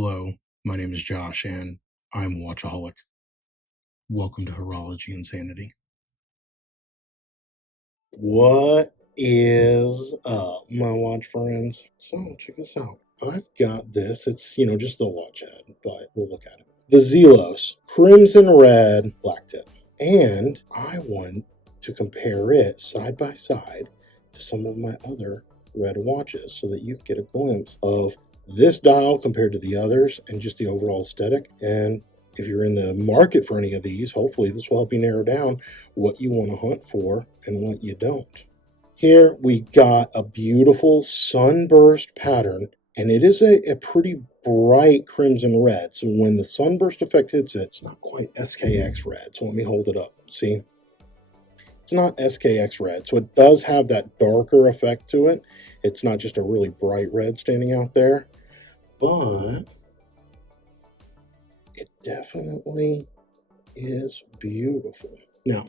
Hello, my name is Josh, and I'm a watchaholic. Welcome to Horology Insanity. What is up, my watch friends? So, check this out. I've got this. It's, just the watch head, but we'll look at it. The Zelos Crimson Red Blacktip. And I want to compare it side by side to some of my other red watches so that you can get a glimpse of this dial compared to the others and just the overall aesthetic. And if you're in the market for any of these, hopefully this will help you narrow down what you want to hunt for and what you don't. Here we got a beautiful sunburst pattern, and it is a pretty bright crimson red. So when the sunburst effect hits it, it's not quite SKX red. So let me hold it up. See? It's not SKX red. So it does have that darker effect to it. It's not just a really bright red standing out there, but it definitely is beautiful. Now,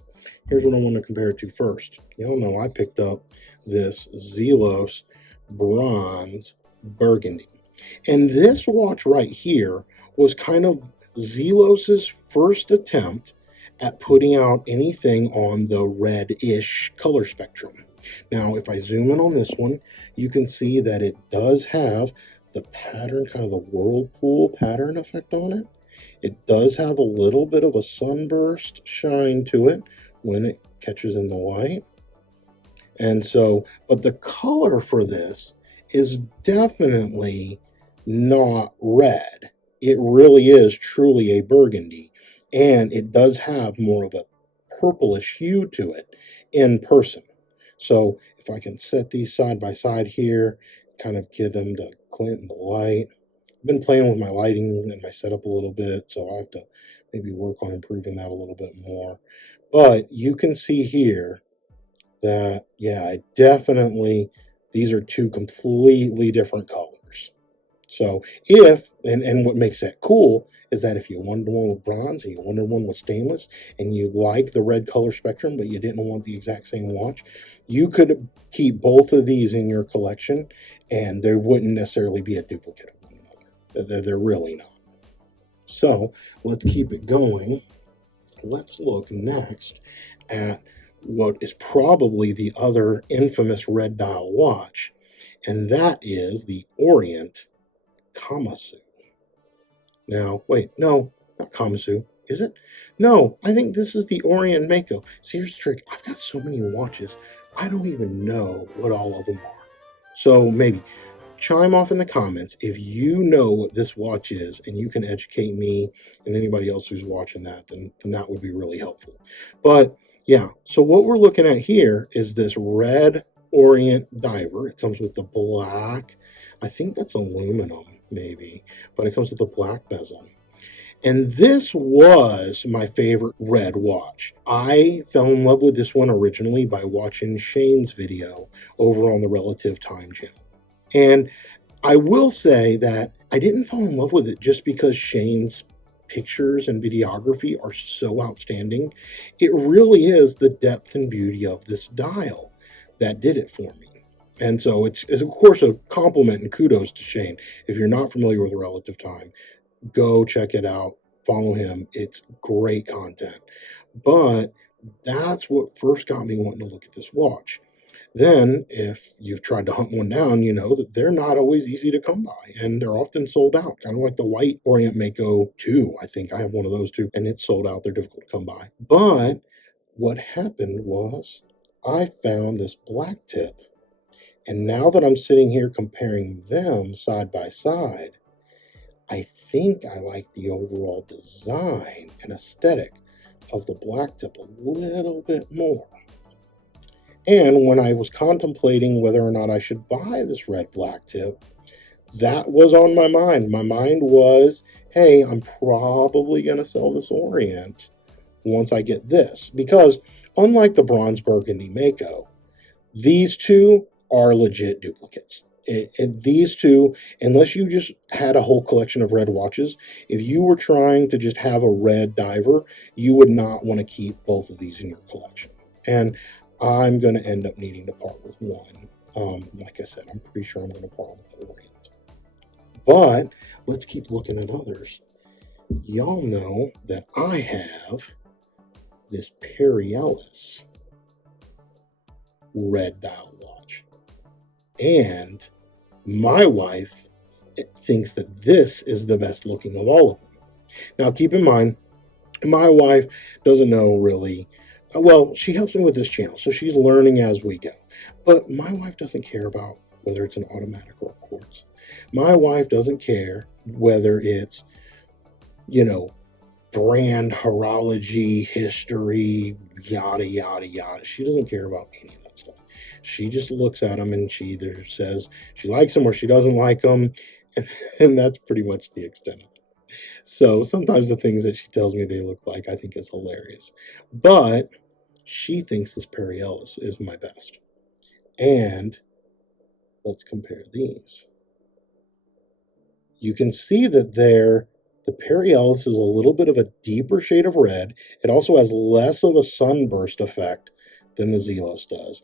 here's what I want to compare it to first. Y'all know I picked up this Zelos Bronze Burgundy. And this watch right here was kind of Zelos's first attempt at putting out anything on the red-ish color spectrum. Now, if I zoom in on this one, you can see that it does have the pattern, kind of the whirlpool pattern effect on it. It does have a little bit of a sunburst shine to it when it catches in the light. And so, but the color for this is definitely not red. It really is truly a burgundy. And it does have more of a purplish hue to it in person. So if I can set these side by side here, kind of get them to glint in the light. I've been playing with my lighting and my setup a little bit, so I have to maybe work on improving that a little bit more. But you can see here that, yeah, these are two completely different colors. So and what makes that cool is that if you wanted one with bronze and you wanted one with stainless and you like the red color spectrum, but you didn't want the exact same watch, you could keep both of these in your collection and there wouldn't necessarily be a duplicate of one another. They're really not. So let's keep it going. Let's look next at what is probably the other infamous red dial watch, and that is the Orient Kamasu. Now, wait, no, not Kamasu, is it? No, I think this is the Orient Mako. See, here's the trick. I've got so many watches, I don't even know what all of them are. So maybe chime off in the comments if you know what this watch is and you can educate me and anybody else who's watching that, then that would be really helpful. But yeah, so what we're looking at here is this red Orient diver. It comes with the black, I think that's aluminum maybe, but it comes with a black bezel. And this was my favorite red watch. I fell in love with this one originally by watching Shane's video over on the Relative Time channel. And I will say that I didn't fall in love with it just because Shane's pictures and videography are so outstanding. It really is the depth and beauty of this dial that did it for me. And so it's of course a compliment and kudos to Shane. If you're not familiar with Relative Time, go check it out. Follow him. It's great content. But that's what first got me wanting to look at this watch. Then, if you've tried to hunt one down, you know that they're not always easy to come by, and they're often sold out, kind of like the white Orient Mako 2. I think I have one of those too, and it's sold out. They're difficult to come by. But what happened was I found this black tip, and now that I'm sitting here comparing them side by side, I think I like the overall design and aesthetic of the black tip a little bit more. And when I was contemplating whether or not I should buy this red black tip, that was on my mind. My mind was, hey, I'm probably going to sell this Orient once I get this. Because unlike the bronze Burgundy Mako, these two are legit duplicates. These two, unless you just had a whole collection of red watches, if you were trying to just have a red diver, you would not want to keep both of these in your collection. And I'm going to end up needing to part with one. Like I said, I'm pretty sure I'm going to part with the Orient. But let's keep looking at others. Y'all know that I have this Perry Ellis red dial watch. And my wife thinks that this is the best looking of all of them. Now, keep in mind, my wife doesn't know really. Well, she helps me with this channel, so she's learning as we go. But my wife doesn't care about whether it's an automatic or a quartz. My wife doesn't care whether it's, brand, horology, history, yada, yada, yada. She doesn't care about any of that stuff. She just looks at them and she either says she likes them or she doesn't like them. And that's pretty much the extent of it. So sometimes the things that she tells me they look like, I think is hilarious. But she thinks this Perry Ellis is my best. And let's compare these. You can see that the Perry Ellis is a little bit of a deeper shade of red. It also has less of a sunburst effect than the Zelos does.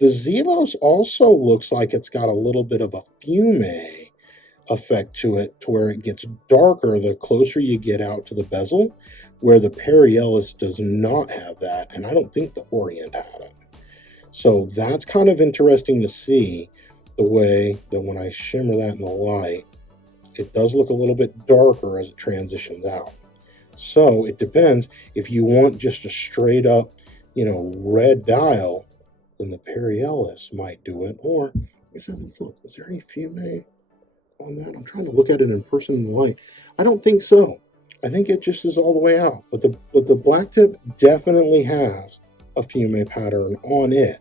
The Zelos also looks like it's got a little bit of a fume effect to it, to where it gets darker the closer you get out to the bezel, where the Perry Ellis does not have that, and I don't think the Orient had it. So that's kind of interesting to see, the way that when I shimmer that in the light, it does look a little bit darker as it transitions out. So it depends. If you want just a straight up, red dial, then the Perry Ellis might do it. Or, let's look, is there any fume on that? I'm trying to look at it in person in the light. I don't think so. I think it just is all the way out. But the Blacktip definitely has a fume pattern on it.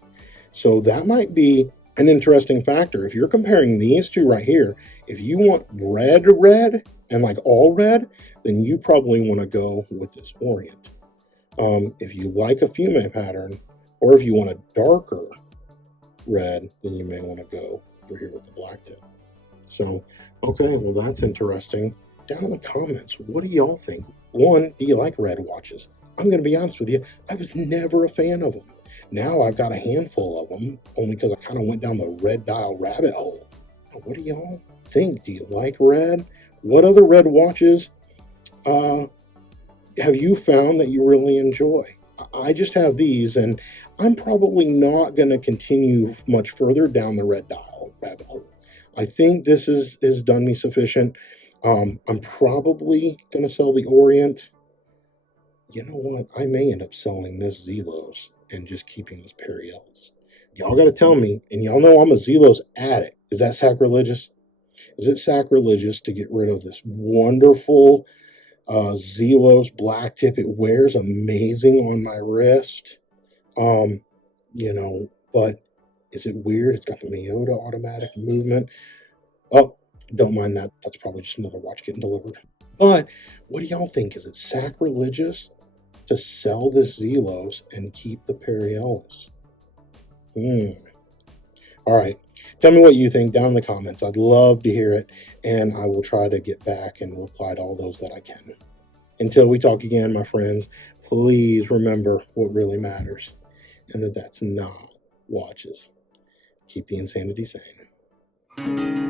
So that might be an interesting factor. If you're comparing these two right here, if you want red and like all red, then you probably want to go with this Orient. If you like a fume pattern, or if you want a darker red, then you may want to go over here with the Blacktip. So, okay, well, that's interesting. Down in the comments, what do y'all think? One, do you like red watches? I'm going to be honest with you, I was never a fan of them. Now I've got a handful of them, only because I kind of went down the red dial rabbit hole. What do y'all think? Do you like red? What other red watches have you found that you really enjoy? I just have these, and I'm probably not going to continue much further down the red dial rabbit hole. I think this has done me sufficient. I'm probably going to sell the Orient. You know what? I may end up selling this Zelos and just keeping this Perry Ellis. Y'all got to tell me, and y'all know I'm a Zelos addict. Is that sacrilegious? Is it sacrilegious to get rid of this wonderful Zelos Blacktip? It wears amazing on my wrist. But is it weird? It's got the Miyota automatic movement. Oh, don't mind that. That's probably just another watch getting delivered. But what do y'all think? Is it sacrilegious to sell this Zelos and keep the Perry Ellis? All right. Tell me what you think down in the comments. I'd love to hear it, and I will try to get back and reply to all those that I can. Until we talk again, my friends, please remember what really matters, and that's not watches. Keep the insanity sane.